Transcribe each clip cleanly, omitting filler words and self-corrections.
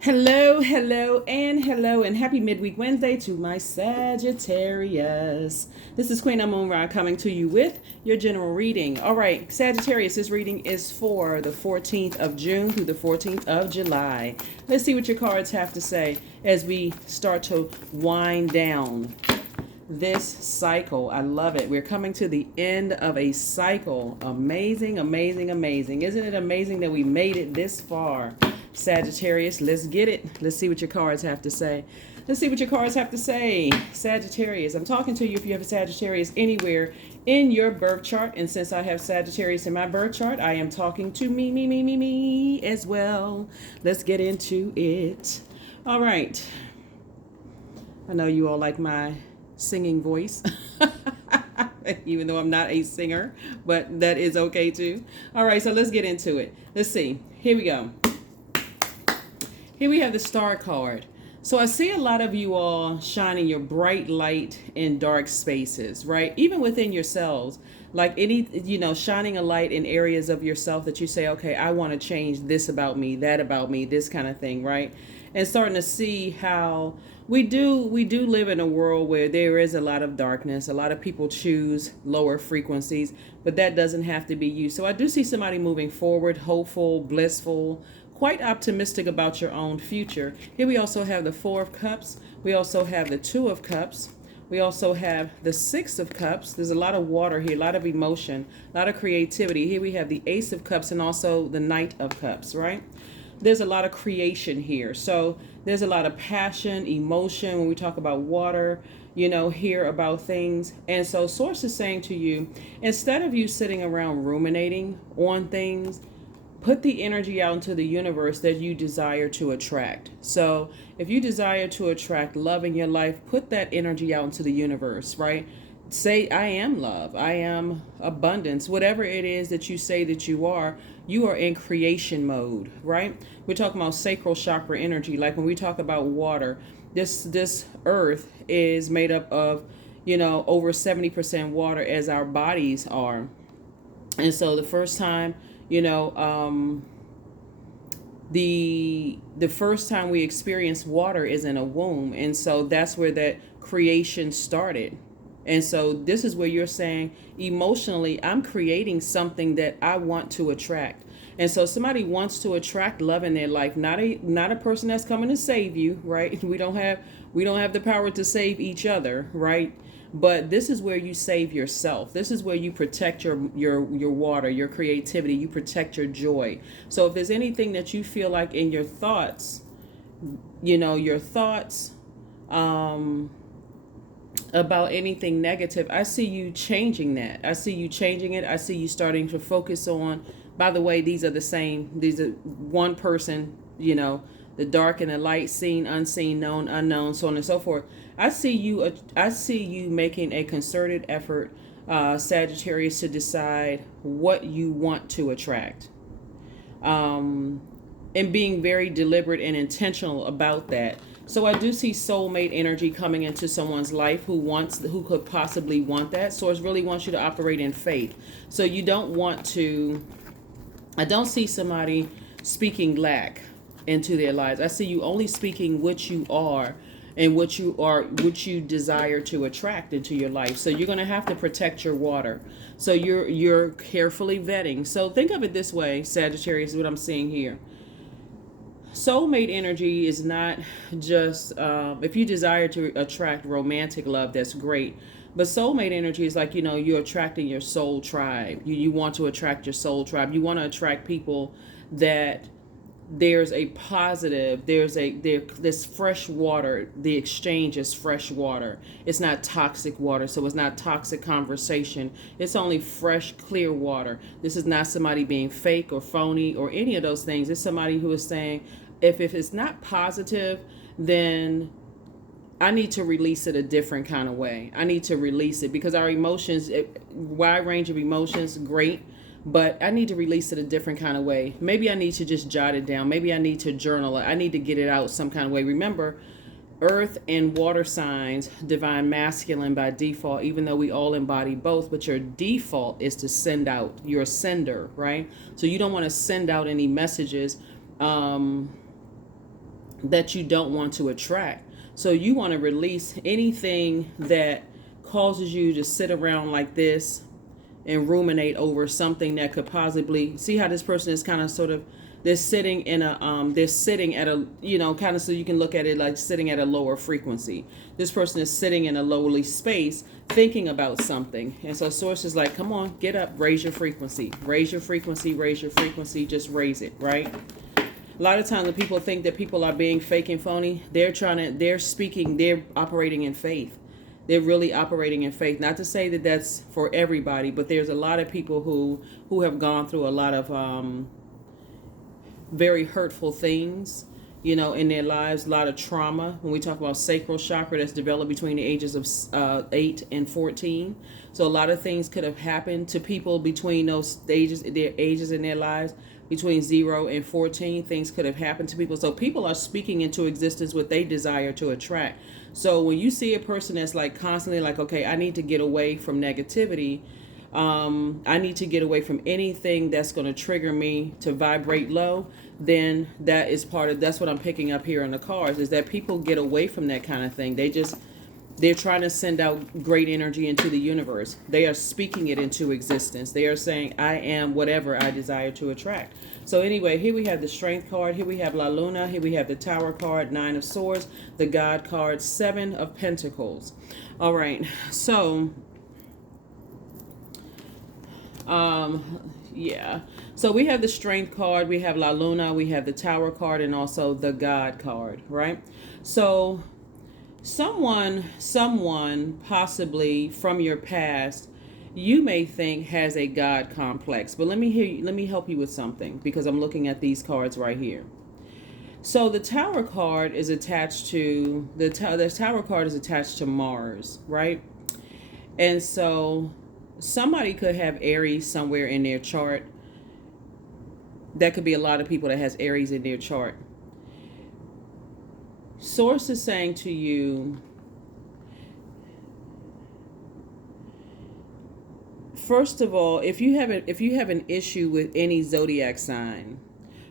Hello, hello, and happy midweek Wednesday to my Sagittarius. This is Queen Amun Ra coming to you with your general reading. All right, Sagittarius, this reading is for the 14th of June through the 14th of July. Let's see what your cards have to say as we start to wind down this cycle. I love it. We're coming to the end of a cycle. Amazing, amazing, amazing. Isn't it amazing that we made it this far? Sagittarius, let's get it. Let's see what your cards have to say. Let's see what your cards have to say. Sagittarius, I'm talking to you if you have a Sagittarius anywhere in your birth chart. And since I have Sagittarius in my birth chart, I am talking to me as well. Let's get into it. All right. I know you all like my singing voice. Even though I'm not a singer, but that is okay too. All right, so let's get into it. Let's see. Here we go. Here we have the Star card. So I see a lot of you all shining your bright light in dark spaces, right? Even within yourselves, like shining a light in areas of yourself that you say, okay, I want to change this about me, that about me, this kind of thing, right? And starting to see how we do live in a world where there is a lot of darkness. A lot of people choose lower frequencies, but that doesn't have to be you. So I do see somebody moving forward, hopeful, blissful, quite optimistic about your own future. Here we also have the Four of Cups. We also have the Two of Cups. We also have the Six of Cups. There's a lot of water here, a lot of emotion, a lot of creativity. Here we have the Ace of Cups and also the Knight of Cups, right? There's a lot of creation here. So there's a lot of passion, emotion when we talk about water, hear about things. And so Source is saying to you, instead of you sitting around ruminating on things, put the energy out into the universe that you desire to attract. So if you desire to attract love in your life, put that energy out into the universe, right? Say, I am love, I am abundance, whatever it is that you say that you are in creation mode, right? We're talking about sacral chakra energy. Like when we talk about water, this earth is made up of, over 70% water, as our bodies are. And so the first time, the first time we experience water is in a womb. And so that's where that creation started. And so this is where you're saying, emotionally, I'm creating something that I want to attract. And so somebody wants to attract love in their life, not a person that's coming to save you, right? We don't have the power to save each other, right? But this is where you save yourself. This is where you protect your water, your creativity, you protect your joy. So if there's anything that you feel like in your thoughts, about anything negative, I see you changing that. I see you changing it. I see you starting to focus on, by the way, these are one person, the dark and the light, seen, unseen, known, unknown, so on and so forth. I see you making a concerted effort, Sagittarius, to decide what you want to attract. And being very deliberate and intentional about that. So I do see soulmate energy coming into someone's life who could possibly want that. Source really wants you to operate in faith. So you don't want to, I don't see somebody speaking lack into their lives. I see you only speaking what you are and what you desire to attract into your life. So you're going to have to protect your water. So you're carefully vetting. So think of it this way, Sagittarius, what I'm seeing here. Soulmate energy is not just, if you desire to attract romantic love, that's great. But soulmate energy is like, you're attracting your soul tribe. You want to attract your soul tribe. You want to attract people that there's a positive, this fresh water. The exchange is fresh water. It's not toxic water, so it's not toxic conversation. It's only fresh, clear water. This is not somebody being fake or phony or any of those things. It's somebody who is saying, if it's not positive, then I need to release it a different kind of way. I need to release it because our emotions, wide range of emotions, great. But I need to release it a different kind of way. Maybe I need to just jot it down. Maybe I need to journal it. I need to get it out some kind of way. Remember, earth and water signs, divine masculine by default, even though we all embody both, but your default is to send out. You're a sender, right? So you don't want to send out any messages that you don't want to attract. So you want to release anything that causes you to sit around like this and ruminate over something that could possibly, see how this person is kind of sort of, they're sitting in a they're sitting at a, kind of, so you can look at it like sitting at a lower frequency. This person is sitting in a lowly space thinking about something. And so source is like, come on, get up, raise your frequency, raise your frequency, raise your frequency, just raise it, right? A lot of times when people think that people are being fake and phony, they're operating in faith. They're really operating in faith. Not to say that that's for everybody, but there's a lot of people who have gone through a lot of very hurtful things, in their lives, a lot of trauma. When we talk about sacral chakra, that's developed between the ages of 8 and 14. So a lot of things could have happened to people between those ages in their lives. Between 0 and 14, things could have happened to people. So people are speaking into existence what they desire to attract. So when you see a person that's like constantly like, okay, I need to get away from negativity. I need to get away from anything that's going to trigger me to vibrate low. Then that's what I'm picking up here in the cards, is that people get away from that kind of thing. They're trying to send out great energy into the universe. They are speaking it into existence. They are saying, I am whatever I desire to attract. So anyway, here we have the Strength card. Here we have La Luna. Here we have the Tower card, 9 of Swords, the God card, 7 of Pentacles. All right. So, yeah. So we have the Strength card. We have La Luna. We have the Tower card, and also the God card, right? So someone possibly from your past, you may think has a God complex. But let me help you with something, because I'm looking at these cards right here. So the Tower card is attached to the Tower card is attached to Mars, right? And so somebody could have Aries somewhere in their chart. That could be a lot of people that has Aries in their chart. Source is saying to you, first of all, if you have an issue with any zodiac sign,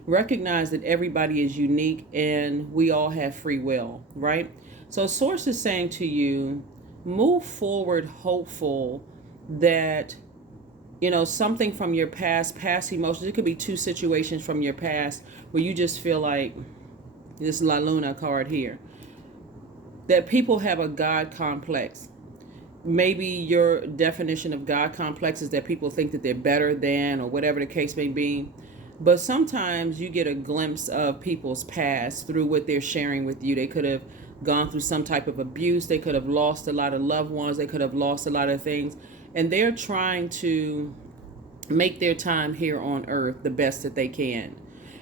recognize that everybody is unique and we all have free will, right? So source is saying to you, move forward hopeful that, something from your past emotions. It could be 2 situations from your past where you just feel like, this La Luna card here, that people have a God complex. Maybe your definition of God complex is that people think that they're better than, or whatever the case may be. But sometimes you get a glimpse of people's past through what they're sharing with you. They could have gone through some type of abuse. They could have lost a lot of loved ones. They could have lost a lot of things. And they're trying to make their time here on earth the best that they can.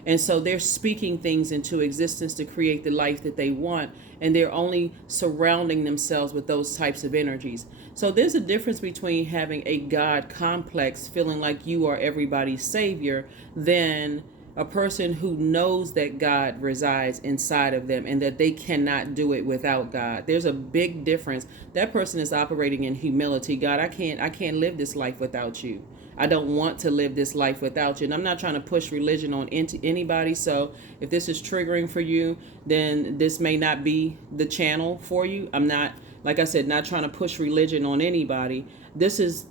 And so they're speaking things into existence to create the life that they want. And they're only surrounding themselves with those types of energies. So there's a difference between having a God complex, feeling like you are everybody's savior, than a person who knows that God resides inside of them and that they cannot do it without God. There's a big difference. That person is operating in humility. God, I can't live this life without you. I don't want to live this life without you. And I'm not trying to push religion on into anybody. So if this is triggering for you, then this may not be the channel for you. I'm not, like I said, not trying to push religion on anybody.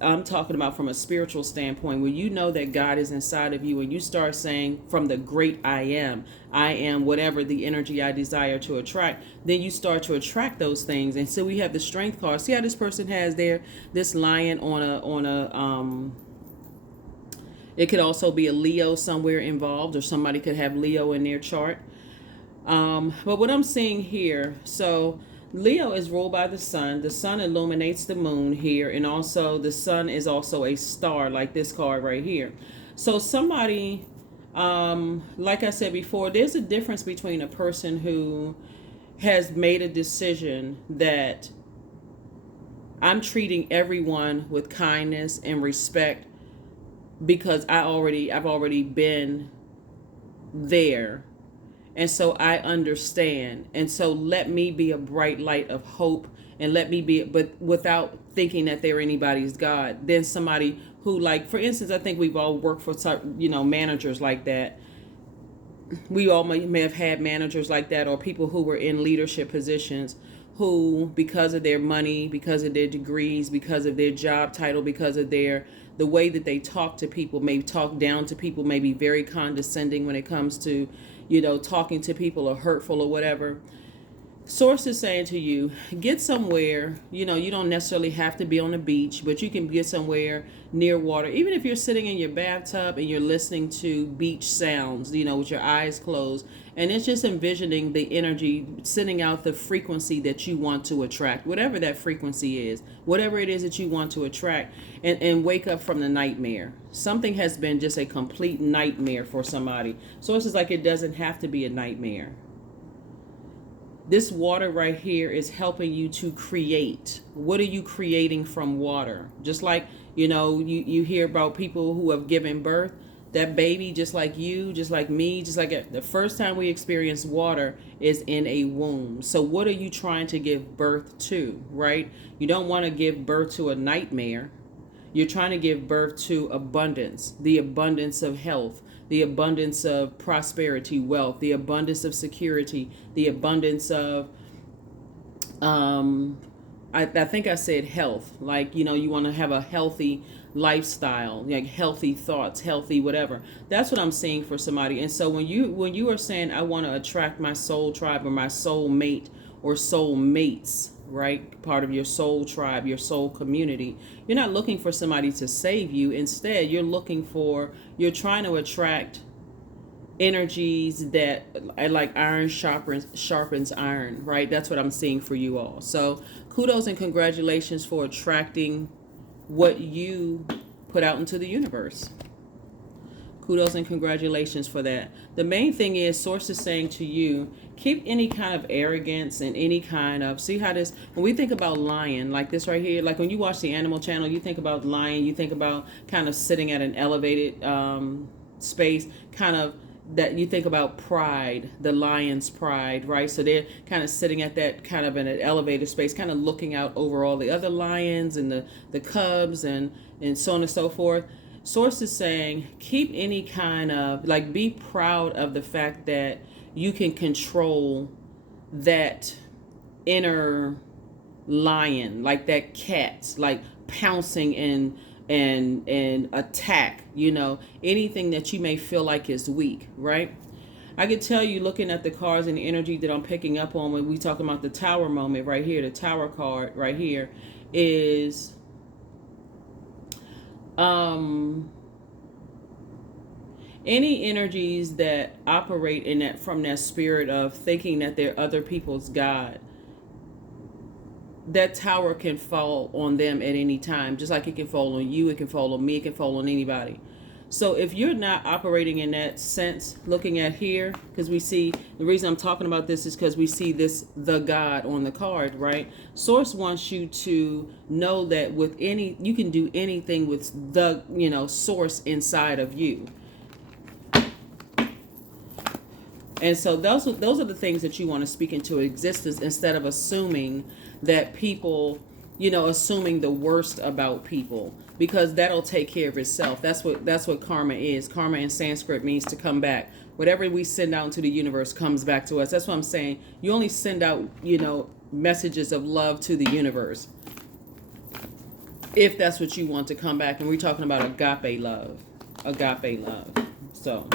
I'm talking about from a spiritual standpoint, where you know that God is inside of you and you start saying from the great I am whatever the energy I desire to attract, then you start to attract those things. And so we have the Strength card. See how this person has this lion on a it could also be a Leo somewhere involved, or somebody could have Leo in their chart. But what I'm seeing here, so Leo is ruled by the sun. The sun illuminates the moon here. And also the sun is also a star, like this card right here. So somebody, like I said before, there's a difference between a person who has made a decision that I'm treating everyone with kindness and respect, because I've already been there. And so I understand. And so let me be a bright light of hope, and let me be, but without thinking that they're anybody's God. Then somebody who, like, for instance, I think we've all worked for, managers like that. we all may have had managers like that, or people who were in leadership positions who, because of their money, because of their degrees, because of their job title, because of the way that they talk to people, may talk down to people, may be very condescending when it comes to, talking to people, or hurtful or whatever. Source is saying to you, get somewhere, you don't necessarily have to be on the beach, but you can get somewhere near water. Even if you're sitting in your bathtub and you're listening to beach sounds, with your eyes closed, and it's just envisioning the energy, sending out the frequency that you want to attract, whatever that frequency is, whatever it is that you want to attract, and wake up from the nightmare. Something has been just a complete nightmare for somebody. Source is like, it doesn't have to be a nightmare. This water right here is helping you to create. What are you creating from water? Just like, you hear about people who have given birth. That baby, just like you, just like me, just like the first time we experience water is in a womb. So what are you trying to give birth to, right? You don't want to give birth to a nightmare. You're trying to give birth to abundance, the abundance of health, the abundance of prosperity, wealth, the abundance of security, the abundance of, I think I said health. Like, you want to have a healthy lifestyle, like healthy thoughts, healthy whatever. That's what I'm seeing for somebody. And so when you are saying, I want to attract my soul tribe or my soul mate or soul mates, right? Part of your soul tribe, your soul community. You're not looking for somebody to save you. Instead, you're trying to attract energies that are like iron sharpens iron, right? That's what I'm seeing for you all. So kudos and congratulations for attracting what you put out into the universe. Kudos and congratulations for that. The main thing is, Source is saying to you, keep any kind of arrogance and any kind of, see how this, when we think about lion, like this right here, like when you watch the Animal Channel, you think about lion, you think about kind of sitting at an elevated space, kind of that you think about pride, the lion's pride, right? So they're kind of sitting at that kind of in an elevated space, kind of looking out over all the other lions and the cubs and so on and so forth. Source is saying, keep any kind of, like, be proud of the fact that you can control that inner lion, like that cat, like pouncing and attack, anything that you may feel like is weak, right? I could tell you, looking at the cards and the energy that I'm picking up on when we talk about the Tower moment right here, the Tower card right here is any energies that operate in that, from that spirit of thinking that they're other people's God, that tower can fall on them at any time, just like it can fall on you, it can fall on me, it can fall on anybody. So if you're not operating in that sense, looking at here, because we see, the reason I'm talking about this is because we see this, the God on the card, right? Source wants you to know that you can do anything with the, source inside of you. And so those are the things that you want to speak into existence, instead of assuming that people, assuming the worst about people, because that'll take care of itself. That's what karma is. Karma in Sanskrit means to come back. Whatever we send out into the universe comes back to us. That's what I'm saying. You only send out, messages of love to the universe if that's what you want to come back. And we're talking about agape love. So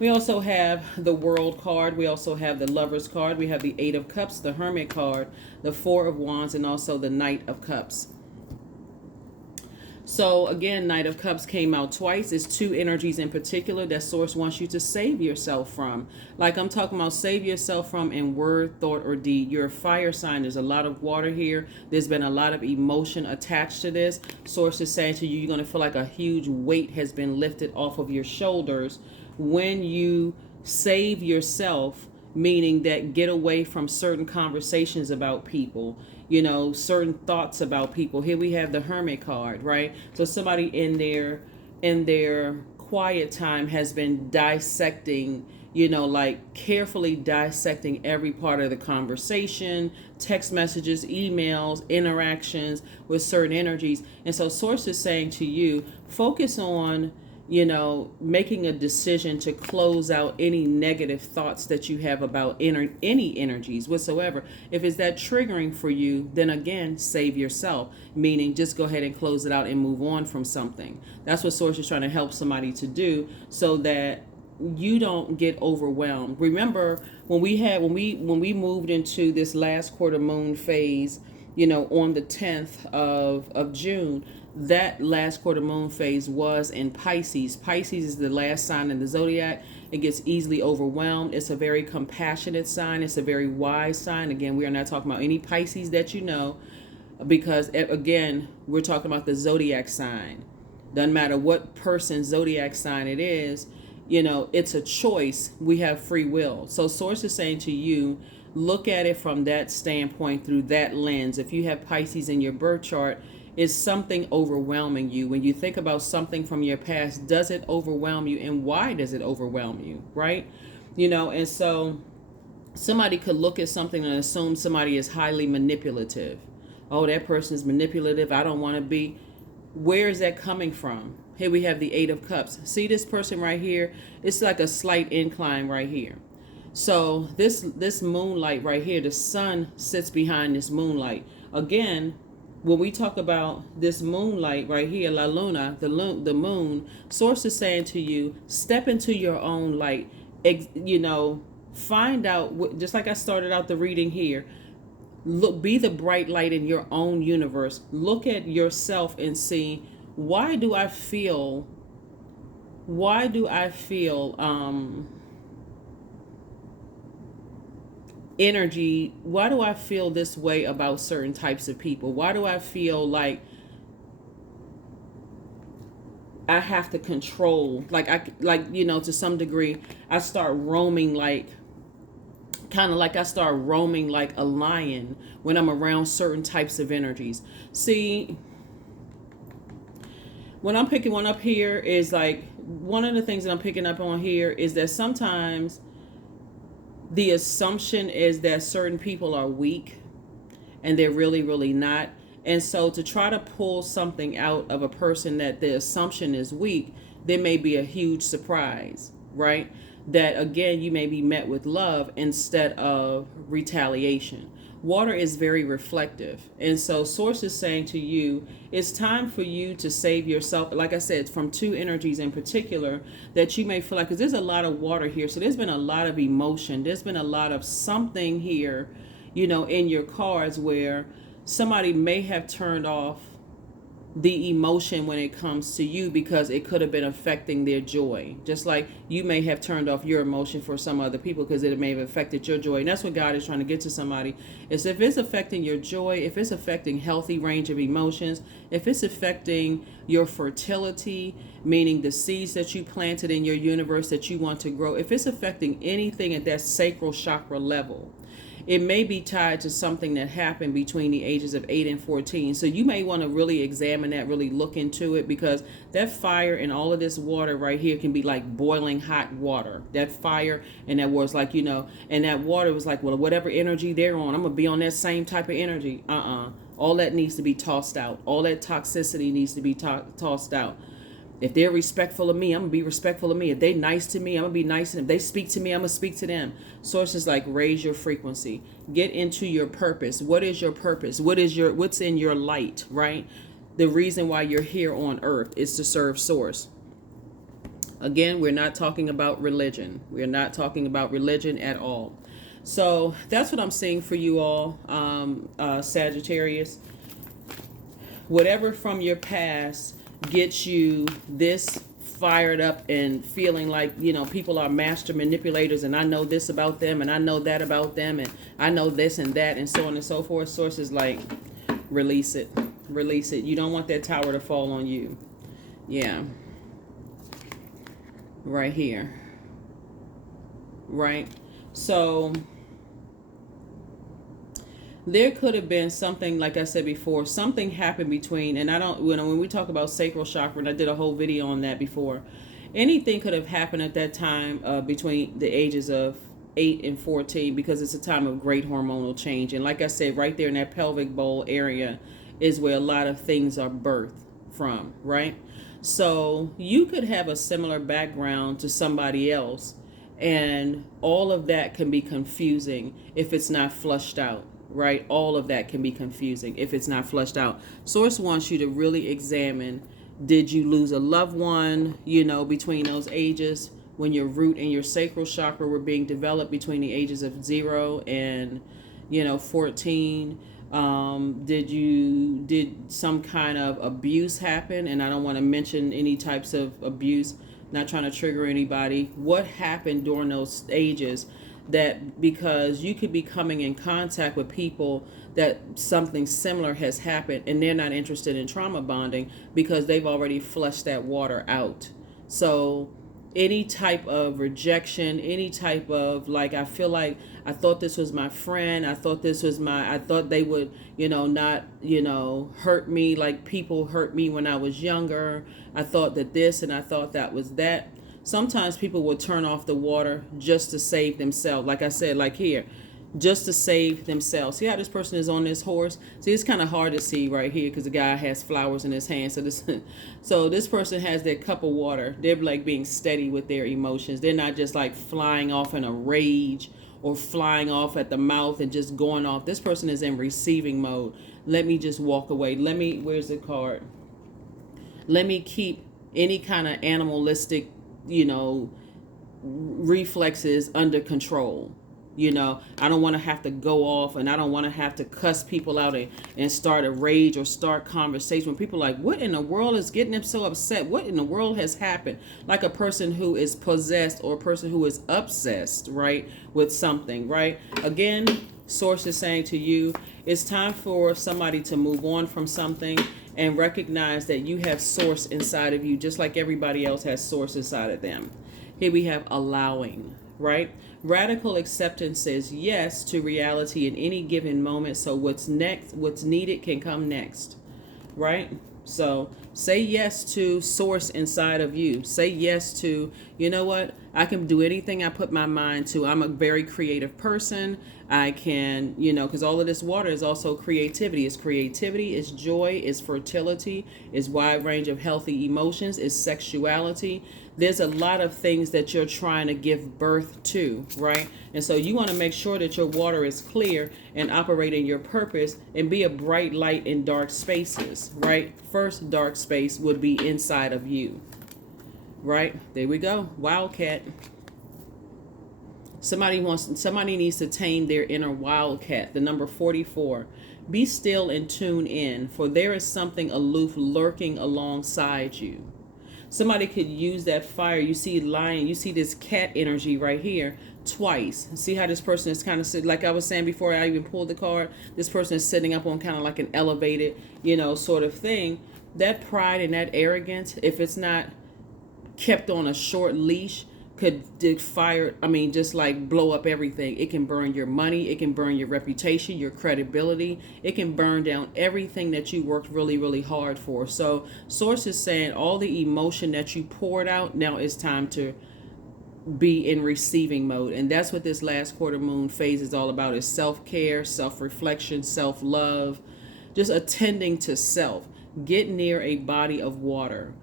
we also have the World card. We also have the Lovers card. We have the Eight of Cups, the Hermit card, the Four of Wands, and also the Knight of Cups. So again, Knight of Cups came out twice. It's two energies in particular that Source wants you to save yourself from. Like I'm talking about, save yourself from in word, thought, or deed. You're a fire sign. There's a lot of water here. There's been a lot of emotion attached to this. Source is saying to you, you're going to feel like a huge weight has been lifted off of your shoulders when you save yourself, meaning that get away from certain conversations about people, certain thoughts about people. Here we have the Hermit card, right? So somebody in their quiet time has been dissecting, like carefully dissecting every part of the conversation, text messages, emails, interactions with certain energies. And so Source is saying to you, focus on making a decision to close out any negative thoughts that you have about any energies whatsoever. If it's that triggering for you, then again, save yourself, meaning just go ahead and close it out and move on from something. That's what Source is trying to help somebody to do, so that you don't get overwhelmed. Remember when we moved into this last quarter moon phase, on the 10th of June, that last quarter moon phase was in Pisces. Pisces is the last sign in the zodiac. It gets easily overwhelmed. It's a very compassionate sign. It's a very wise sign. Again, we are not talking about any Pisces that because again, we're talking about the zodiac sign. Doesn't matter what person's zodiac sign it is, it's a choice. We have free will. So Source is saying to you, look at it from that standpoint, through that lens. If you have Pisces in your birth chart, is something overwhelming you? When you think about something from your past, does it overwhelm you? And why does it overwhelm you? Right? And so somebody could look at something and assume somebody is highly manipulative. Oh, that person is manipulative. I don't want to be. Where is that coming from? Here we have the 8 of Cups. See this person right here? It's like a slight incline right here. So this moonlight right here, the sun sits behind this moonlight. Again, when we talk about this moonlight right here, La Luna, the moon, Source is saying to you, step into your own light. Find out, just like I started out the reading here, look, be the bright light in your own universe. Look at yourself and see, why do I feel energy, why do I feel this way about certain types of people? Why do I feel like I have to control, to some degree, I start roaming like a lion when I'm around certain types of energies. See, when I'm picking one up here is like, one of the things that I'm picking up on here is that sometimes the assumption is that certain people are weak and they're really, really not. And so to try to pull something out of a person that the assumption is weak, there may be a huge surprise, right? That again, you may be met with love instead of retaliation. Water is very reflective. And so Source is saying to you, it's time for you to save yourself. Like I said, from 2 energies in particular that you may feel like, because there's a lot of water here. So there's been a lot of emotion. There's been a lot of something here, in your cards where somebody may have turned off the emotion when it comes to you because it could have been affecting their joy. Just like you may have turned off your emotion for some other people because it may have affected your joy. And that's what God is trying to get to somebody, is if it's affecting your joy, if it's affecting healthy range of emotions, if it's affecting your fertility, meaning the seeds that you planted in your universe that you want to grow, if it's affecting anything at that sacral chakra level, it may be tied to something that happened between the ages of 8 and 14. So you may want to really examine that, really look into it, because that fire and all of this water right here can be like boiling hot water. That fire and that was like, and that water was like, well, whatever energy they're on, I'm going to be on that same type of energy. All that needs to be tossed out. All that toxicity needs to be tossed out. If they're respectful of me, I'm going to be respectful of me. If they're nice to me, I'm going to be nice to them. If they speak to me, I'm going to speak to them. Source is like, raise your frequency. Get into your purpose. What is your purpose? What's in your light, right? The reason why you're here on earth is to serve Source. Again, we're not talking about religion. We're not talking about religion at all. So that's what I'm seeing for you all, Sagittarius. Whatever from your past gets you this fired up and feeling like, people are master manipulators, and I know this about them, and I know that about them, and I know this and that, and so on and so forth. Source is like, release it. Release it. You don't want that tower to fall on you. Yeah. Right here. Right? So there could have been something, like I said before, something happened between, and I don't, when we talk about sacral chakra, and I did a whole video on that before, anything could have happened at that time between the ages of 8 and 14, because it's a time of great hormonal change. And like I said, right there in that pelvic bowl area is where a lot of things are birthed from, right? So you could have a similar background to somebody else, and all of that can be confusing if it's not flushed out, right? All of that can be confusing if it's not flushed out. Source wants you to really examine, did you lose a loved one, between those ages when your root and your sacral chakra were being developed between the ages of 0 and 14? Did some kind of abuse happen? And I don't want to mention any types of abuse, not trying to trigger anybody. What happened during those ages, that because you could be coming in contact with people that something similar has happened and they're not interested in trauma bonding because they've already flushed that water out. So any type of rejection, any type of, like, I feel like I thought this was my friend, I thought they would, not, hurt me like people hurt me when I was younger. I thought that this and I thought that was that. Sometimes people will turn off the water just to save themselves. Like I said, like here, just to save themselves. See how this person is on this horse? See, it's kind of hard to see right here because the guy has flowers in his hand. So this person has their cup of water. They're like being steady with their emotions. They're not just like flying off in a rage or flying off at the mouth and just going off. This person is in receiving mode. Let me just walk away. Where's the card? Let me keep any kind of animalistic, reflexes under control. I don't want to have to go off, and I don't want to have to cuss people out and start a rage or start conversation when people are like, what in the world is getting them so upset? What in the world has happened? Like a person who is possessed or a person who is obsessed, right, with something, right? Again, Source is saying to you, it's time for somebody to move on from something and recognize that you have Source inside of you, just like everybody else has Source inside of them. Here we have allowing, right? Radical acceptance says yes to reality in any given moment. So what's needed can come next, right? So say yes to Source inside of you. Say yes to, you know what? I can do anything I put my mind to. I'm a very creative person. I can, because all of this water is also creativity. It's creativity, it's joy, it's fertility, it's wide range of healthy emotions, it's sexuality. There's a lot of things that you're trying to give birth to, right? And so you want to make sure that your water is clear and operate in your purpose and be a bright light in dark spaces, right? First dark space would be inside of you, right? There we go. Wildcat. Somebody needs to tame their inner wildcat. The number 44. Be still and tune in, for there is something aloof lurking alongside you. Somebody could use that fire. You see lion, you see this cat energy right here twice. See how this person is kind of sitting, like I was saying before I even pulled the card, this person is sitting up on kind of like an elevated, sort of thing. That pride and that arrogance, if it's not kept on a short leash, could just like blow up everything. It can burn your money. It can burn your reputation, your credibility. It can burn down everything that you worked really, really hard for. So Source is saying all the emotion that you poured out, now it's time to be in receiving mode. And that's what this last quarter moon phase is all about, is self-care, self-reflection, self-love, just attending to self. Get near a body of water,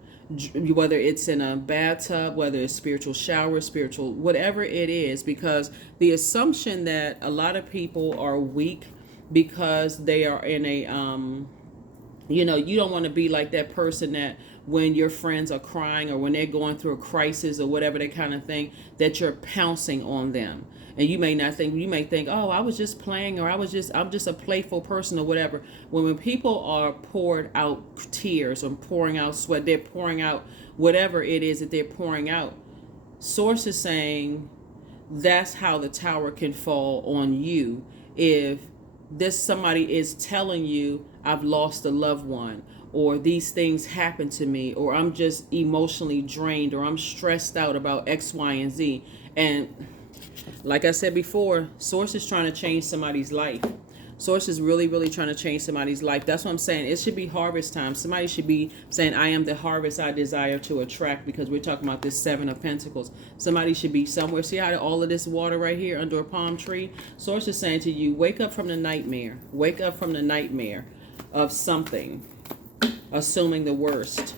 whether it's in a bathtub, whether it's spiritual shower, spiritual, whatever it is, because the assumption that a lot of people are weak because they are in a, you don't want to be like that person that when your friends are crying or when they're going through a crisis or whatever, that kind of thing, that you're pouncing on them. And you may think, oh, I was just playing, or I'm just a playful person or whatever. When people are poured out tears or pouring out sweat, they're pouring out whatever it is that they're pouring out. Source is saying that's how the tower can fall on you. If somebody is telling you, I've lost a loved one, or these things happen to me, or I'm just emotionally drained, or I'm stressed out about X, Y, and Z. And like I said before, Source is trying to change somebody's life. Source is really, really trying to change somebody's life. That's what I'm saying. It should be harvest time. Somebody should be saying, I am the harvest I desire to attract, because we're talking about this 7 of Pentacles. Somebody should be somewhere. See how all of this water right here under a palm tree? Source is saying to you, wake up from the nightmare. Wake up from the nightmare of something, assuming the worst.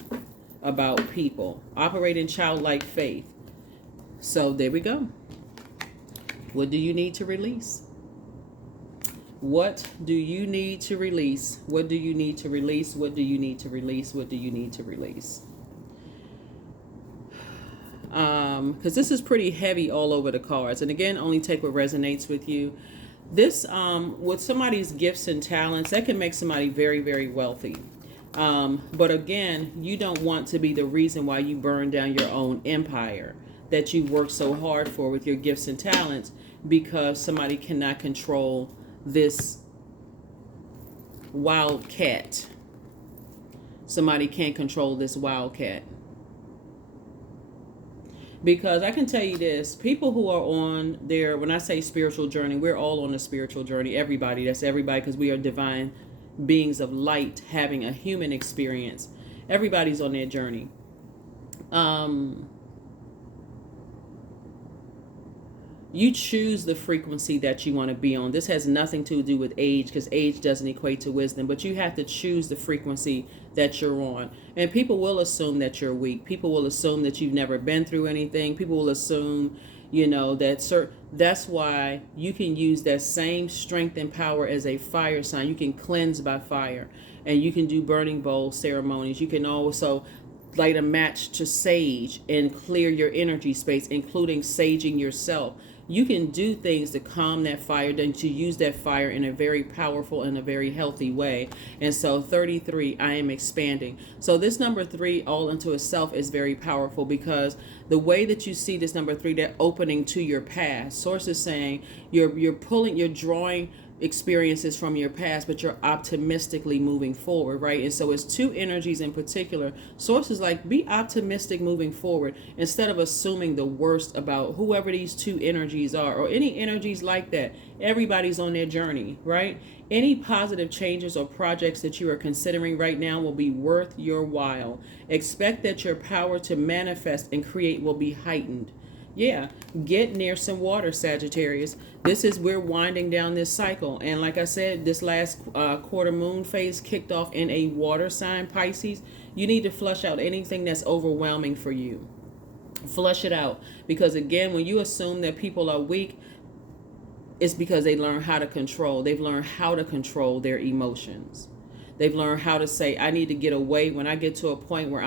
about people. Operate in childlike faith. So there we go. What do you need to release? What do you need to release? What do you need to release? What do you need to release? What do you need to release? Because this is pretty heavy all over the cards. And again, only take what resonates with you. This, with somebody's gifts and talents, that can make somebody very, very wealthy. But again, you don't want to be the reason why you burn down your own empire that you worked so hard for with your gifts and talents, because somebody cannot control this wildcat. Somebody can't control this wildcat. Because I can tell you this, people who are on their, when I say spiritual journey, we're all on a spiritual journey. Everybody, that's everybody, because we are divine beings of light having a human experience. Everybody's on their journey. You choose the frequency that you want to be on. This has nothing to do with age, because age doesn't equate to wisdom, but you have to choose the frequency that you're on. And people will assume that you're weak. People will assume that you've never been through anything. People will assume, that's why you can use that same strength and power as a fire sign. You can cleanse by fire, and you can do burning bowl ceremonies. You can also light a match to sage and clear your energy space, including saging yourself. You can do things to calm that fire, then to use that fire in a very powerful and a very healthy way. And so 33, I am expanding. So this number 3 all into itself is very powerful, because the way that you see this number 3, that opening to your past, source is saying you're drawing experiences from your past, but you're optimistically moving forward, right? And so it's 2 energies in particular. Sources like, be optimistic moving forward instead of assuming the worst about whoever these 2 energies are, or any energies like that. Everybody's on their journey, right? Any positive changes or projects that you are considering right now will be worth your while. Expect that your power to manifest and create will be heightened. Yeah, get near some water, Sagittarius. We're winding down this cycle. And like I said, this last quarter moon phase kicked off in a water sign, Pisces. You need to flush out anything that's overwhelming for you. Flush it out. Because again, when you assume that people are weak, it's because they learn how to control. They've learned how to control their emotions. They've learned how to say, I need to get away. When I get to a point where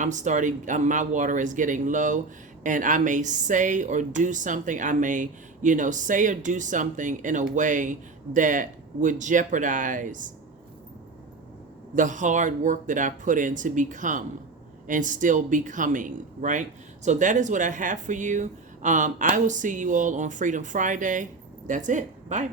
my water is getting low, and I may say or do something, say or do something in a way that would jeopardize the hard work that I put in to become and still becoming, right? So that is what I have for you. I will see you all on Freedom Friday. That's it. Bye.